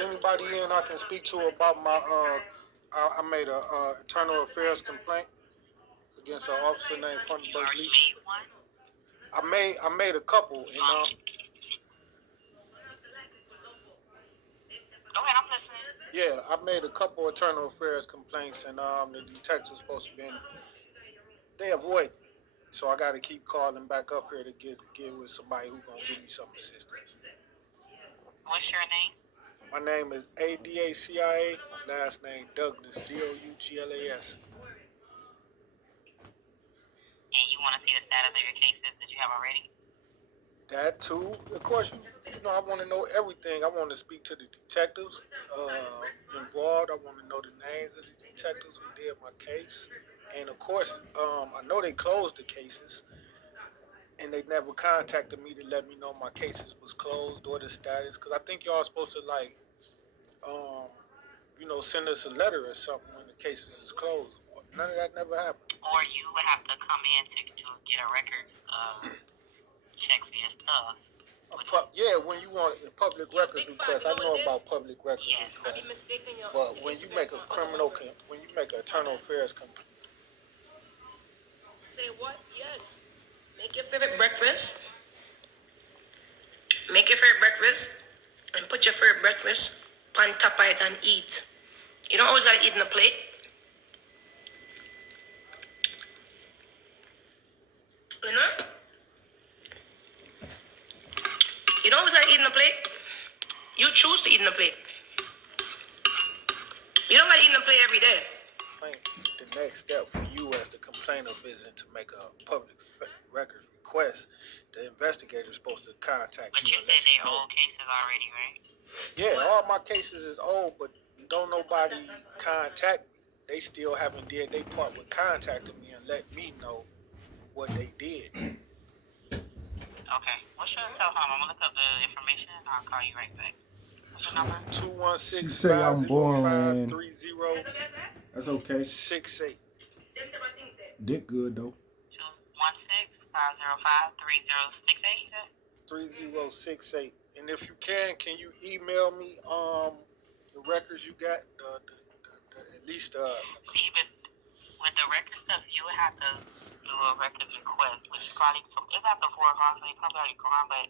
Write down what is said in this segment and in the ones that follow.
anybody in I can speak to about my I made a internal affairs complaint against an officer named Funny Buck Lee. I made a couple, and Go ahead, I'm listening. yeah, I made a couple internal affairs complaints, and the detective's supposed to be in. They avoid. So I got to keep calling back up here to get with somebody who's gonna give me some assistance. What's your name? My name is dacia. Last name Douglas, Douglas. And you want to see the status of your cases that you have already? That too. Of course, you know I want to know everything. I want to speak to the detectives involved. I want to know the names of the detectives who did my case, and of course, I know they closed the cases, and they never contacted me to let me know my cases was closed or the status. Because I think y'all supposed to um, send us a letter or something when the cases is closed. None of that never happened. Or you would have to come in to get a record check for your stuff. When you want a public records request, I know about public records requests. But when you make a when you make an internal affairs complaint. Say what? Yes. Make your favorite breakfast. Make your favorite breakfast and put your favorite breakfast on top of it and eat. You don't always gotta eat in a plate. You know? You don't always gotta eat in a plate. You choose to eat in a plate. You don't gotta eat in a plate every day. The next step for you as the complainant isn't to make a public records request. The investigator's supposed to contact but you. But you said they old cases already, right? Yeah, all my cases is old, but don't nobody contact me. They still haven't did their part with contacting me and letting me know what they did. Okay. What's your cell phone? I'm gonna look up the information and I'll call you right back. What's your number? 216 She say I'm boring. 505 That's okay. 68. Dick good though. 3068. And if you can you email me the records you got? At least See, but with the record stuff, you would have to do a records request, which probably it's after 4 o'clock, so you probably already gone. But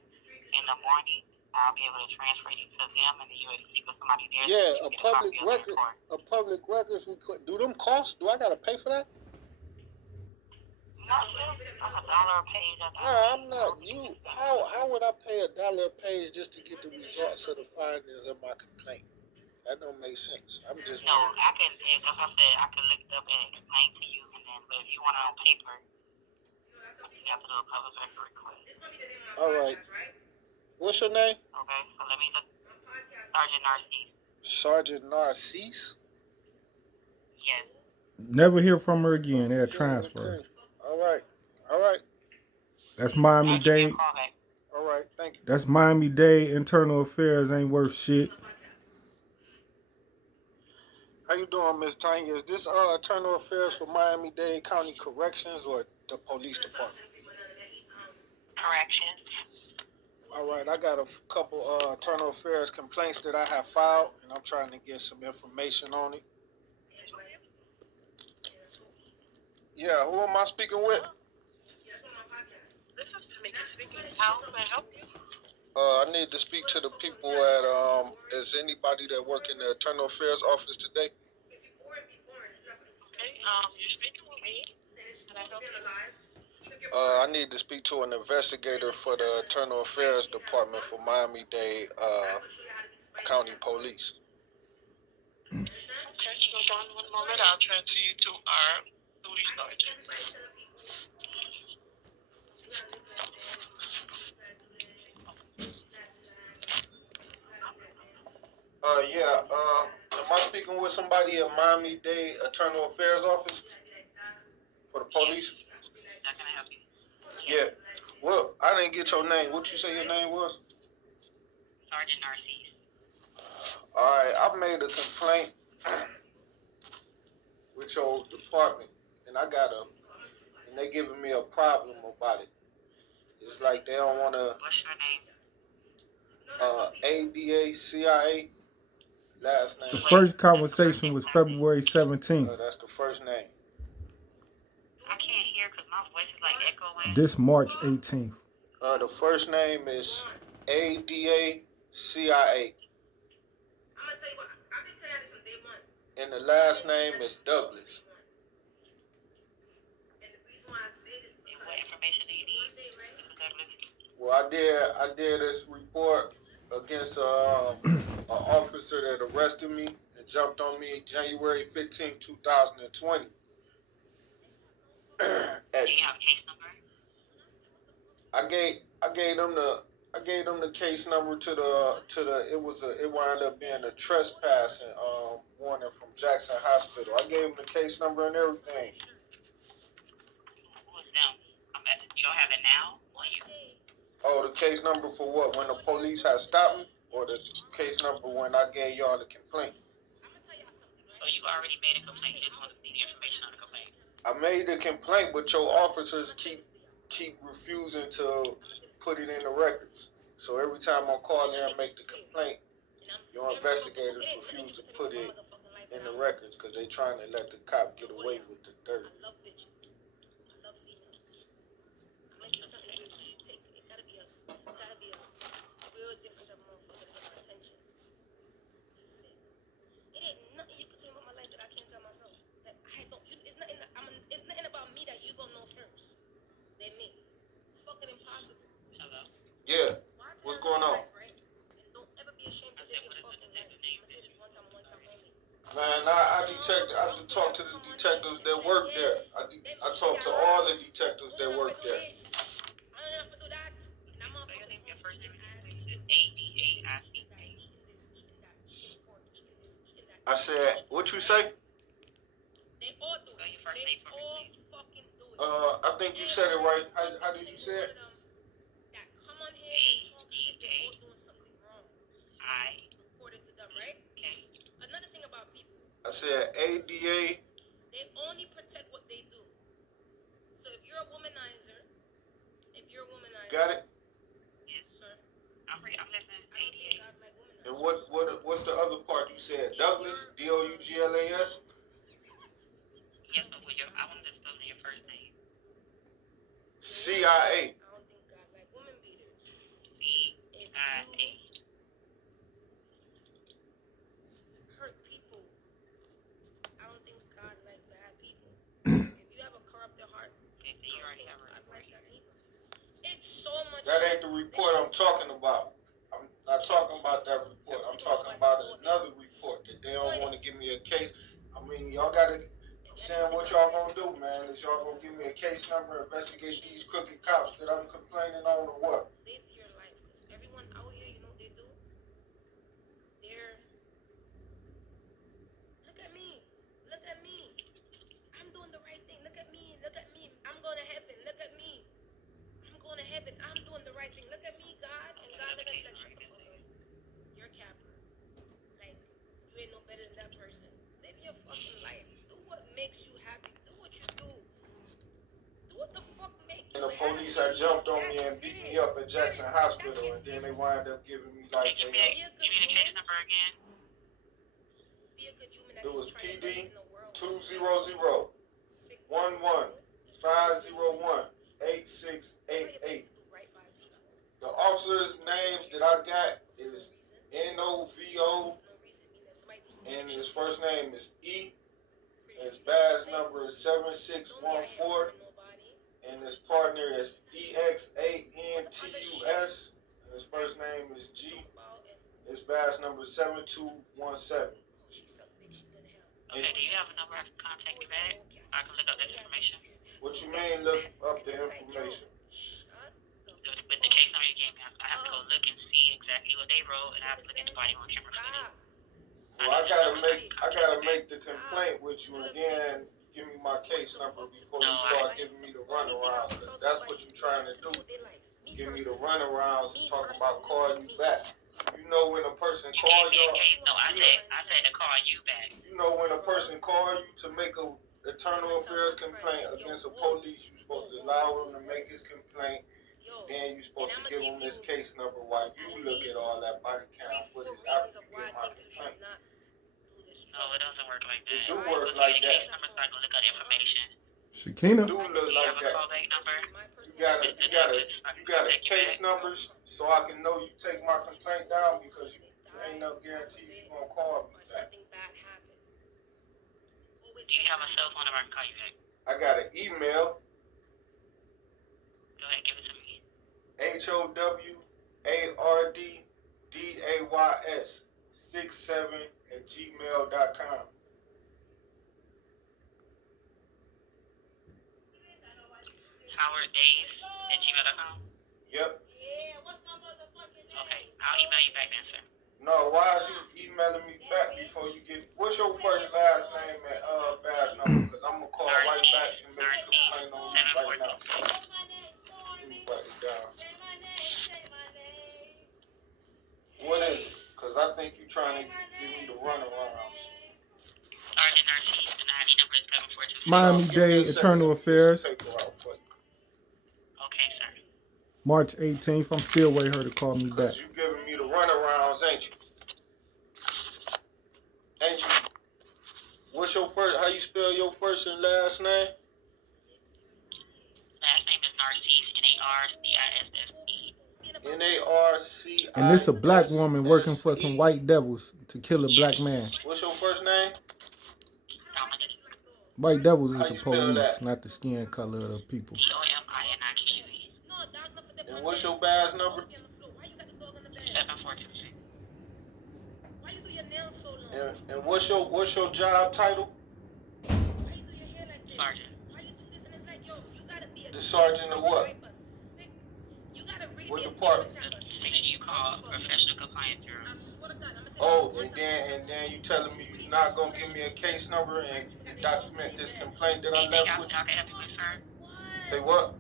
in the morning, I'll be able to transfer you to them, and then you will speak with somebody there. Yeah, a public records request. Do them cost? Do I gotta pay for that? No, I'm $1 a page. No, I'm not. How would I pay $1 a page just to get the results of the findings of my complaint? That don't make sense. I'm just. No, I can. As I said, I can look it up and explain to you, and then. But if you want it on paper, you have to do a public record request. All right. What's your name? Okay, so let me look. Sergeant Narcisse. Sergeant Narcisse? Yes. Never hear from her again. They'll transfer. Okay. All right. That's Miami-Dade. All right, thank you. That's Miami-Dade. Internal affairs ain't worth shit. How you doing, Miss Tanya? Is this internal affairs for Miami-Dade County Corrections or the police department? Corrections. All right, I got a couple internal affairs complaints that I have filed, and I'm trying to get some information on it. Yeah, who am I speaking with? This is Tamika speaking. How can I help you? I need to speak to the people at is anybody that work in the internal affairs office today? Okay, you're speaking with me. Can I help you? I need to speak to an investigator for the internal affairs department for Miami-Dade County Police. Okay, hold on one moment. I'll transfer you to our duty sergeant. Am I speaking with somebody at Miami-Dade Internal Affairs Office for the police? How can I help you? Yeah. Well, I didn't get your name. What you say your name was? Sergeant Narcisse. All right, I made a complaint with your department, and and they giving me a problem about it. It's like they don't want to. What's your name? ADACIA. Last name. The first conversation was February 17th. That's the first name. I can't hear because my voice is like echoing. This March 18th. The first name is ADACIA. I'm gonna tell you what, I've been telling you this from day one. And the last name is Douglas. And the reason why I say this is because what information do you need? one day, right? Well, I did this report against an officer that arrested me and jumped on me January 15, 2020. Do you have a case number? I gave them the case number to the it wound up being a trespassing warning from Jackson Hospital. I gave them the case number and everything. Who's them? You don't have it now? Or you? Oh, the case number for what? When the police had stopped me, or the case number when I gave y'all the complaint? So you already made a complaint. You just want to see the information on the complaint. I made the complaint, but your officers keep refusing to put it in the records. So every time I call in and make the complaint, your investigators refuse to put it in the records because they trying to let the cop get away with the dirt. I love bitches. I love females. I'm into certain dudes. It gotta be a real different type of motherfucker to get my attention. That's it. It ain't nothing you can tell me about my life that I can't tell myself. That I don't. It's nothing about me that you gonna know first than me. It's fucking impossible. Hello? Yeah. What's going on? Right? And don't ever be ashamed to live your fucking life. I'm gonna say this one time and one time only. Man, I talked to the detectives that work there. I talked to all the detectives that work there. I don't know if I do that. And I'm So your first name is ADAIC. I said, what you say? They all do it. They all fucking do it. I think you said it right. How did you say it? That come on here and talk shit, they all doing something wrong. According to them, right? Okay. Another thing about people. I said ADA. They only protect what they do. So if you're a womanizer, Got it? Yes. Sir. I'm listening. ADA. And what's the other part you said? Douglas? DOUGLAS? Yes, but I want to spell your first name. CIA. I don't think God like women beaters. CIA. Hurt people. I don't think God like bad people. If you have a corrupted heart, Okay, so you already have a report. it's so much. That ain't the report I'm talking about. I'm not talking about that report. I'm talking about another report that they don't want to give me a case. I mean, y'all gotta. I'm saying what y'all gonna do, man, is y'all gonna give me a case number, investigate these crooked cops that I'm complaining on, or what? Live your life, because everyone out here, you know what they do? They're. Look at me. Look at me. I'm doing the right thing. Look at me. Look at me. I'm going to heaven. Look at me. I'm going to heaven. I'm doing the right thing. Look at me, God. And God look at you like, shut the fuck up. You're a capper. Like, you ain't no better than that person. Live your fucking life. Do what makes you happy. Do what you do. Do what the fuck make you happy. And the police had jumped on me and beat me up at Jackson Hospital, and then they wind up giving me like Give me the case number again. Be a good human. It was PD 200-11-501-8688. The officers' names that I got is NOVO, and his first name is E. His badge number is 7614, and his partner is EXANTUS, and his first name is G. His badge number is 7217. Okay, do you have a number I can contact you back? I can look up that information. What you mean, look up the information? With the case number you gave me, I have to go look and see exactly what they wrote, and I have to look at the body on camera for this. Well, I gotta make the complaint with you, and then give me my case number before you start giving me the runarounds. Cause that's what you're trying to do. Give me the runarounds, talking about calling you back. You know when a person call y'all. No, I said to call you back. You know when a person call you to make a internal affairs complaint against the police, you're supposed to allow him to make his complaint. Then you're supposed to give him this case number while you look at all that body count footage after you get my complaint. like It that. do What's work your like case that. number so I can look at information? It Shakina. do look Do you like have a that. callback number? You gotta, Just you so gotta, I you can gotta contact you case back? numbers so I can know you take my complaint down because you ain't no guarantee you gonna call me back. Do you have a cell phone number I can call you back? I got an email, Go ahead, give it to me. HOWARDDAYS67 @gmail.com. HowardDays@gmail.com. Yep. Okay, I'll email you back then, sir. No, why is you emailing me back before you get? What's your first last name and badge number? Cause I'm gonna call right back and make a complaint on you right now. Let me write it down. What is it? Cause I think you trying to give me the runarounds. Sergeant Narcisse, and I have your number is 7426. Miami-Dade Internal Affairs. Paper out for you. Okay, sir. March 18th. I'm still waiting her to call me back. Cause you giving me the runarounds, ain't you? Ain't you? What's your first? How you spell your first and last name? Last name is Narcisse, Narcisse. Narcisse. And this a black woman working for some white devils to kill a black man. What's your first name? Dominique. White devils is How the you spell police, that? not the skin color of the people. DOMINIQUE. And what's your badge number? 7426. And what's your job title? Sergeant. The sergeant of what? What department? The section you call Professional Compliance Bureau. Oh, and then you telling me you're not gonna give me a case number and document this complaint that I Anything left else with I can help you with, sir? you? Say what?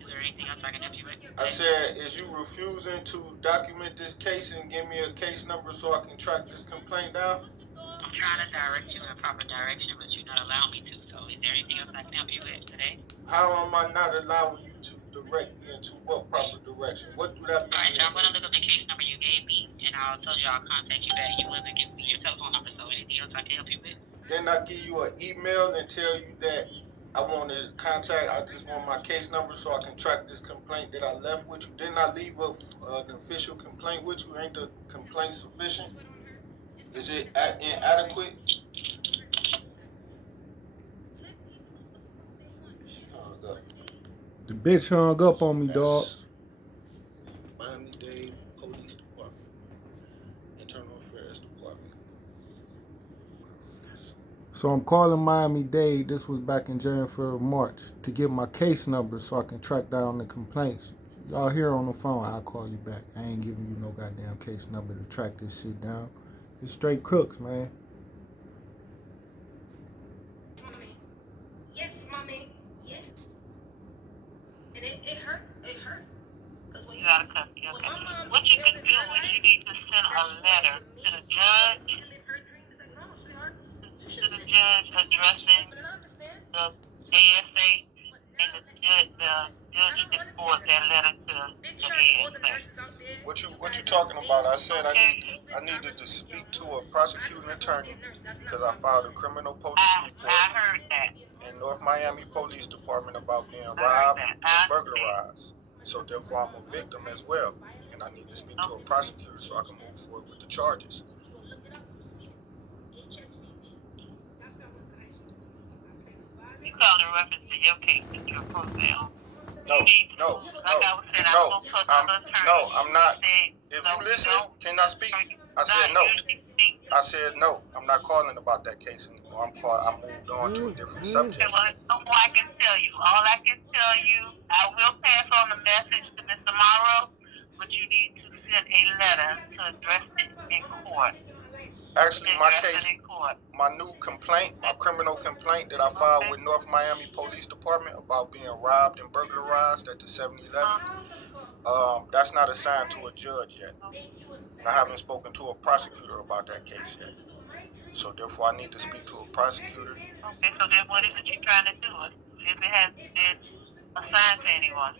Is there anything else I can help you with? I said, is you refusing to document this case and give me a case number so I can track this complaint down? I'm trying to direct you in a proper direction, but you're not allowing me to. So is there anything else I can help you with today? How am I not allowing you to direct me into what proper direction? What do that mean? All right, so I'm going to look up the case number you gave me, and I told you I'll contact you back. You wasn't giving me your telephone number, so anything else I can help you with? Then I give you an email and tell you that I want to contact, I just want my case number so I can track this complaint that I left with you. Didn't I leave an official complaint with you? Ain't the complaint sufficient? Is it inadequate? She hung up. The bitch hung up on me, dog. Miami-Dade Police Department, Internal Affairs Department. So I'm calling Miami-Dade. This was back in January, February, March, to get my case number so I can track down the complaints. Y'all here on the phone, I'll call you back. I ain't giving you no goddamn case number to track this shit down. It's straight crooks, man. Yes, mommy. Yes. And it hurt. It hurt. You got to cut. What you can do is you need to send a letter to the judge, addressing the ASA, and the judge can forward that letter to the ASA. What you talking about? I said I needed to speak to a prosecuting attorney because I filed a criminal police report I heard that. in North Miami Police Department about being robbed and burglarized. So therefore I'm a victim as well. And I need to speak to a prosecutor so I can move forward with the charges. You called in reference to your case that you're opposed to. I'm not. If you listen, can I speak? I said no. I said no. I'm not calling about that case anymore. I moved on to a different subject. Well, there's no more I can tell you. All I can tell you, I will pass on the message to Mr. Morrow, but you need to send a letter to address it in court. Actually, my case, my new complaint, my criminal complaint that I filed with North Miami Police Department about being robbed and burglarized at the 7-Eleven, that's not assigned to a judge yet. And I haven't spoken to a prosecutor about that case yet. So therefore, I need to speak to a prosecutor. Okay, so then what is it you're trying to do if it hasn't been assigned to anyone?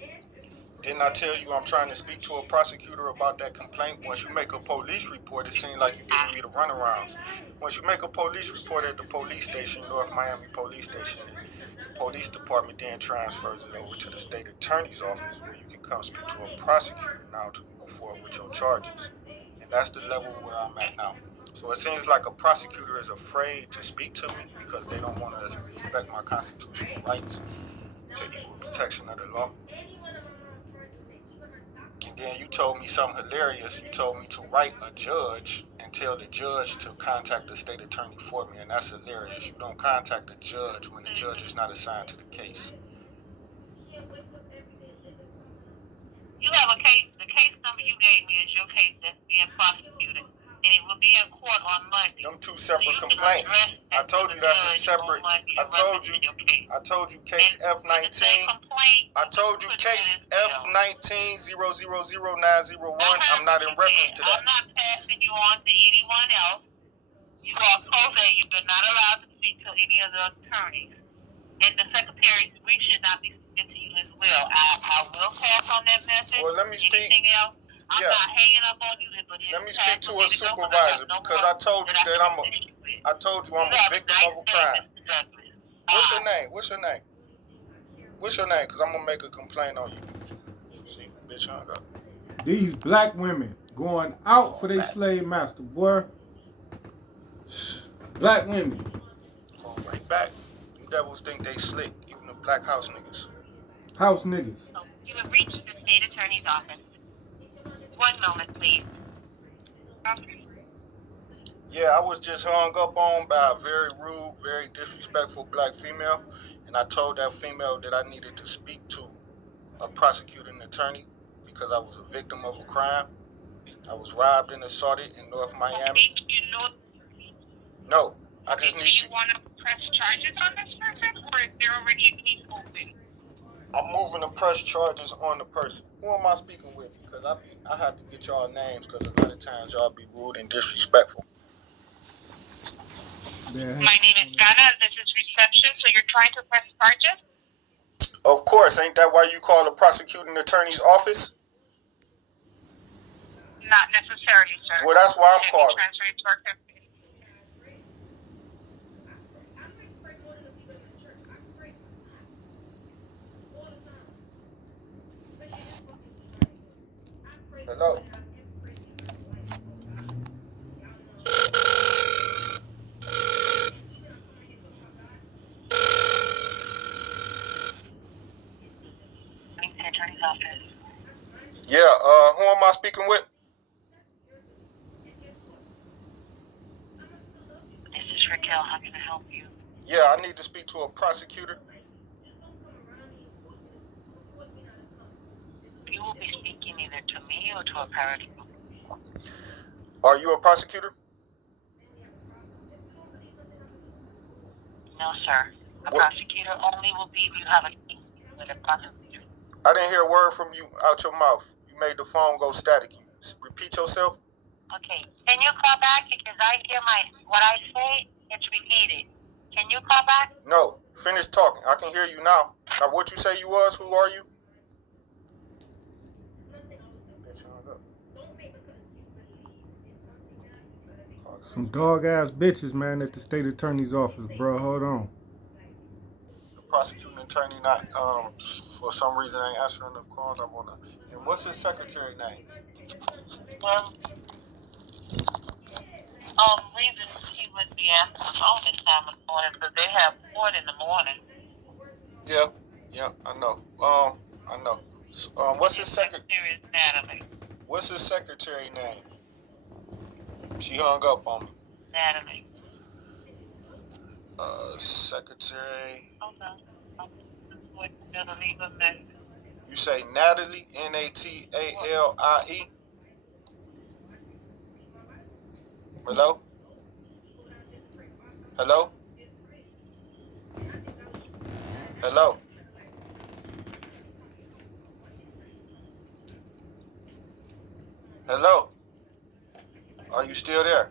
Didn't I tell you I'm trying to speak to a prosecutor about that complaint? Once you make a police report, it seems like you're giving me the runarounds. Once you make a police report at the police station, North Miami Police Station, the police department then transfers it over to the state attorney's office where you can come speak to a prosecutor now to move forward with your charges. And that's the level where I'm at now. So it seems like a prosecutor is afraid to speak to me because they don't want to respect my constitutional rights to equal protection of the law. And then you told me something hilarious. You told me to write a judge and tell the judge to contact the state attorney for me, and that's hilarious. You don't contact the judge when the judge is not assigned to the case. You have a case. The case number you gave me is your case that's being prosecuted, and it will be in court on Monday. Them two separate complaints. I told you that's a separate. I told you case F19. I told you case F19-000-901. I'm not in reference to that. I'm not passing you on to anyone else. You are probate. You are not allowed to speak to any of the attorneys. And the secretary, we should not be speaking to you as well. I will pass on that message. Well, let me speak. Anything else? I'm not hanging up on you. Let me speak to a supervisor because I told you that I'm a victim of a crime. What's your name? What's your name? What's your name? Because I'm going to make a complaint on you. See, bitch hung up. These black women going out for their slave master, boy. Black women. Going right back. Them devils think they slick, even the black house niggas. House niggas. You have reached the state attorney's office. 1 moment, please. Yeah, I was just hung up on by a very rude, very disrespectful black female, and I told that female that I needed to speak to a prosecuting attorney because I was a victim of a crime. I was robbed and assaulted in North Miami. No, I just need you. Do you want to press charges on this person, or is there already a case open? I'm moving to press charges on the person. Who am I speaking with? Because I have to get y'all names because a lot of times y'all be rude and disrespectful. My name is Donna. This is reception. So you're trying to press charges? Of course. Ain't that why you call the prosecuting attorney's office? Not necessarily, sir. Well, that's why I'm calling. Hello. Attorney's office. Yeah, who am I speaking with? This is Raquel. How can I help you? Yeah, I need to speak to a prosecutor. You will be speaking either to me or to a paralegal. Are you a prosecutor? No, sir. A prosecutor only will be if you have a case with a prosecutor. I didn't hear a word from you out your mouth. You made the phone go static. Repeat yourself. Okay. Can you call back because I hear what I say? It's repeated. Can you call back? No. Finish talking. I can hear you now. Now, what you say you was? Who are you? Bitch hung up. Some dog ass bitches, man, at the state attorney's office, bro. Hold on. The prosecuting attorney not for some reason ain't answering the calls. I wanna. And what's his secretary name? Well, reason he would be answering the phone this time of the morning because they have court in the morning. Yeah, I know. I know. What's his secretary? Natalie. What's his secretary name? She hung up on me. Natalie. Secretary. Hold on. I'm gonna leave a message. You say Natalie, Natalie. Hello? Hello? Hello? Hello? Are you still there?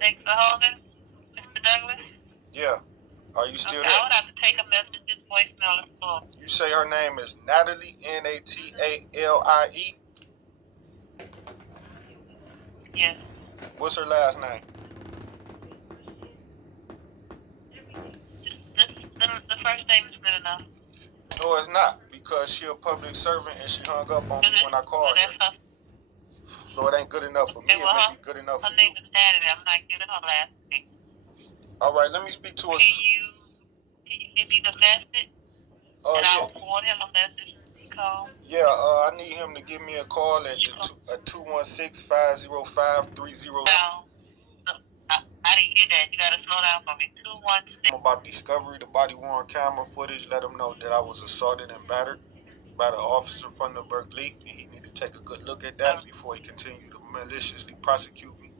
Thanks for holding. Yeah. Are you still Okay, I there? would have to take a message to voicemail or phone. You say her name is Natalie, Natalie. Yes. What's her last name? The first name is good enough. No, it's not, because she a public servant and she hung up on me when I called her. So it ain't good enough for me. It may be good enough for her you. name is Natalie. I'm not giving her last name. All right, let me speak to her. Can you give me the message? And Yeah. I'll forward him a message to call. Yeah, I need him to give me a call at 216-505-30. I didn't get that. You gotta slow down for me. 216. About discovery, the body worn camera footage. Let him know that I was assaulted and battered by the officer from the Berkeley, and he need to take a good look at that before he continue to maliciously prosecute me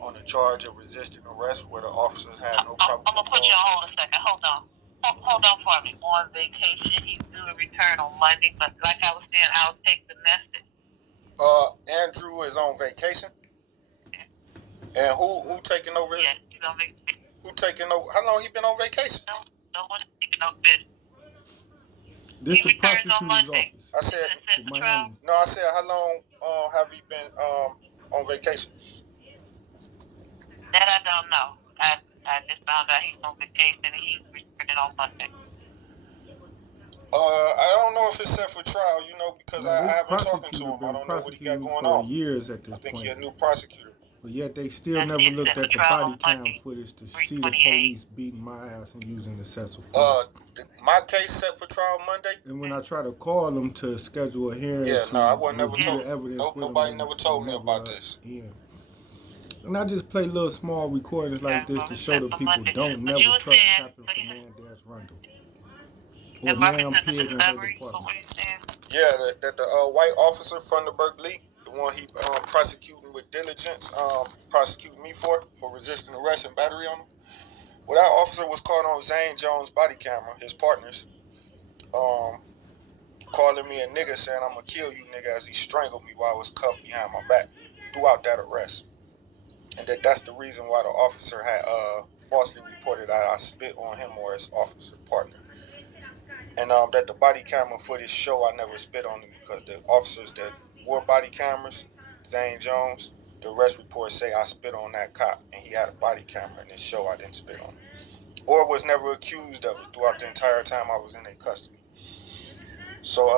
on the charge of resisting arrest, where the officers had no probable I'm gonna put you on hold a second. Hold on. Hold on for me. On vacation, he's due to return on Monday, but like I was saying, I'll take the message. Andrew is on vacation. And who taking over? Yes, he's on vacation. Who taking over? How long he been on vacation? No one's taking over business. This He the returns on prosecutor's Monday. office. I said, For Miami. no, I said, how long have he been on vacation? That I don't know. I just found out he's on vacation and he's returning on Monday. I don't know if it's set for trial, because I haven't talked to him. I don't know what he got going on. Years at this I think point. He a new prosecutor. But yet they still never looked at the body cam footage to see the police beating my ass and using excessive force. My case set for trial Monday. And when I try to call them to schedule a hearing, I wasn't never told. Nobody never told me about this. And I just play little small recordings like this to show the people don't never trust Captain Fernandez Rundle. Or Ma'am Pig in her department. Yeah, that the white officer from the Berkeley, the one he prosecuting with diligence, prosecuting me for resisting arrest and battery on him. Well, that officer was caught on Zane Jones' body camera, his partners, calling me a nigga, saying I'm gonna kill you, nigga, as he strangled me while I was cuffed behind my back throughout that arrest. And that's the reason why the officer had falsely reported I spit on him or his officer partner. And that the body camera footage show I never spit on him, because the officers that wore body cameras, Zane Jones, the arrest report say I spit on that cop, and he had a body camera, and it show I didn't spit on him, or was never accused of it throughout the entire time I was in their custody. So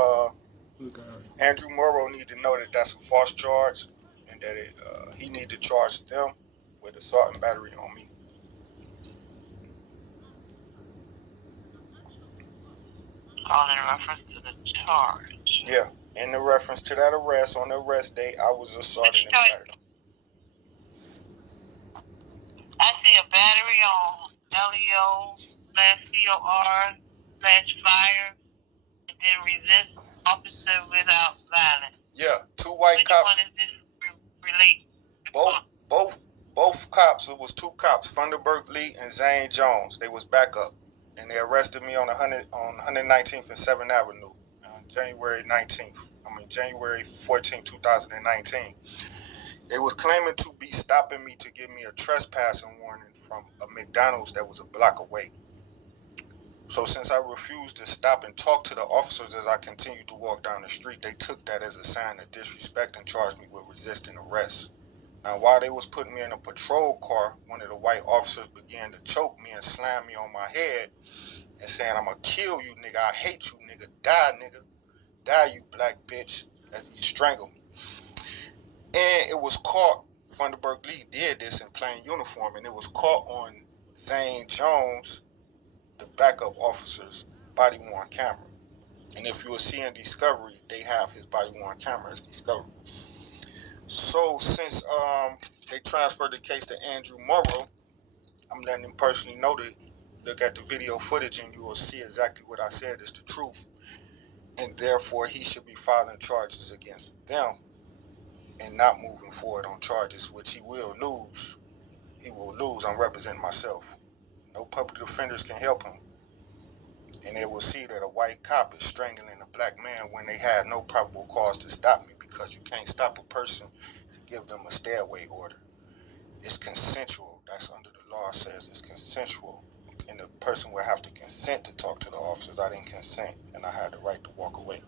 Andrew Morrow need to know that that's a false charge, and that he need to charge them with assault and battery on me. All in reference to the charge. Yeah, in the reference to that arrest, on the arrest date, I was assaulted and battered. I see a battery on LEO/COR/fire, and then resist officer without violence. Yeah, 2 white cops. Which one is this relate? Both cops. It was 2 cops, Funderburg Lee and Zane Jones. They was back up, and they arrested me on 119th and 7th Avenue on January 14, 2019. They was claiming to be stopping me to give me a trespassing warning from a McDonald's that was a block away. So since I refused to stop and talk to the officers as I continued to walk down the street, they took that as a sign of disrespect and charged me with resisting arrest. Now, while they was putting me in a patrol car, one of the white officers began to choke me and slam me on my head and saying, I'm gonna kill you, nigga. I hate you, nigga. Die, nigga. Die, you black bitch. As he strangled me. And it was caught, Funderburg Lee did this in plain uniform, and it was caught on Zane Jones, the backup officer's body-worn camera. And if you will see in Discovery, they have his body-worn camera as Discovery. So since they transferred the case to Andrew Morrow, I'm letting him personally know to look at the video footage, and you will see exactly what I said is the truth. And therefore, he should be filing charges against them and not moving forward on charges, which he will lose. He will lose. I'm representing myself. No public defenders can help him. And they will see that a white cop is strangling a black man when they had no probable cause to stop me, because you can't stop a person to give them a stay away order. It's consensual. That's under the law, says it's consensual. and the person would have to consent to talk to the officers. I didn't consent, and I had the right to walk away.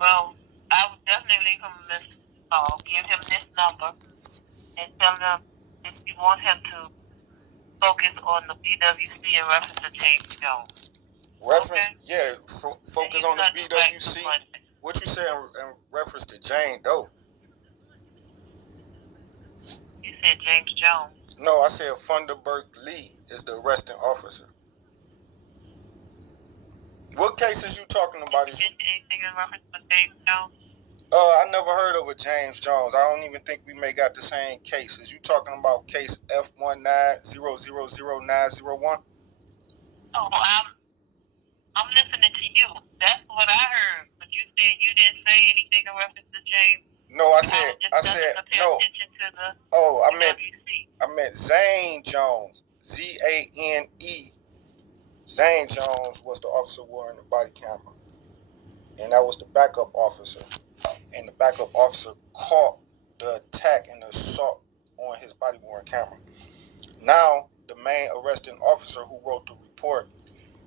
Well, I would definitely leave him this call, give him this number, and tell him if you want him to focus on the BWC in reference to James Jones. Reference, okay? Yeah, focus on the BWC. What you say in reference to Jane Doe? You said James Jones. No, I said Funderburg Lee is the arresting officer. What cases you talking about? Anything in reference to James Jones? I never heard of a James Jones. I don't even think we may got the same case. Is you talking about case F190000901? Oh, I'm listening to you. That's what I heard. But you said you didn't say anything in reference to James. No, I said no. I meant Zane Jones. Zane. Zane Jones was the officer wearing the body camera, and that was the backup officer. And the backup officer caught the attack and the assault on his body worn camera. Now, the main arresting officer who wrote the report,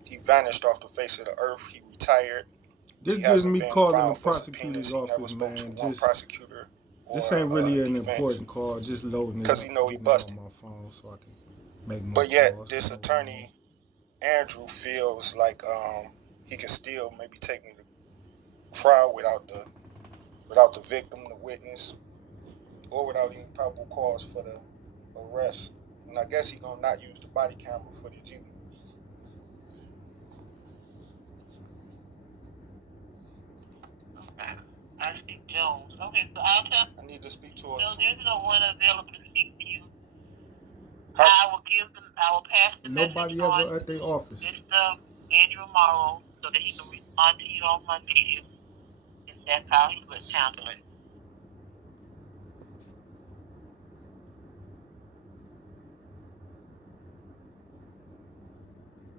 he vanished off the face of the earth. He retired. This just me calling the prosecutor's office, man. This ain't really an important call. Just loading it up. Because he know he busted. On my phone so I can make more but yet, calls. This attorney, Andrew, feels like he can still maybe take me to trial without the victim, the witness, or without any probable cause for the arrest. And I guess he's gonna not use the body camera footage either. Okay. I speak Jones. Okay, so I'll tell. I need to speak to us. So there's no one available to speak to you. I will pass the Nobody message ever on at their office. Mr. Andrew Morrow so that he can respond to you on Monday. And that's how he would handle it.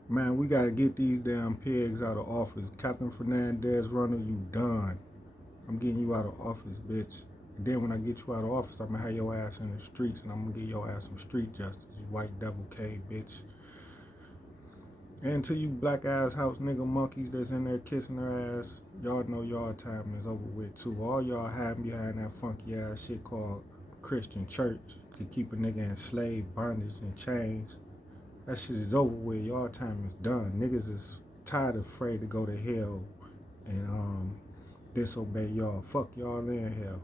Man, we gotta get these damn pigs out of office. Captain Fernandez Runner, you done. I'm getting you out of office, bitch. And then when I get you out of office, I'm gonna have your ass in the streets and I'm gonna give your ass some street justice, you white devil cave, bitch. And to you black ass house nigga monkeys that's in there kissing her ass, y'all know y'all time is over with too. All y'all hiding behind that funky ass shit called Christian church to keep a nigga in slave bondage and chains. That shit is over with. Y'all time is done. Niggas is tired of afraid to go to hell and disobey y'all. Fuck y'all in hell.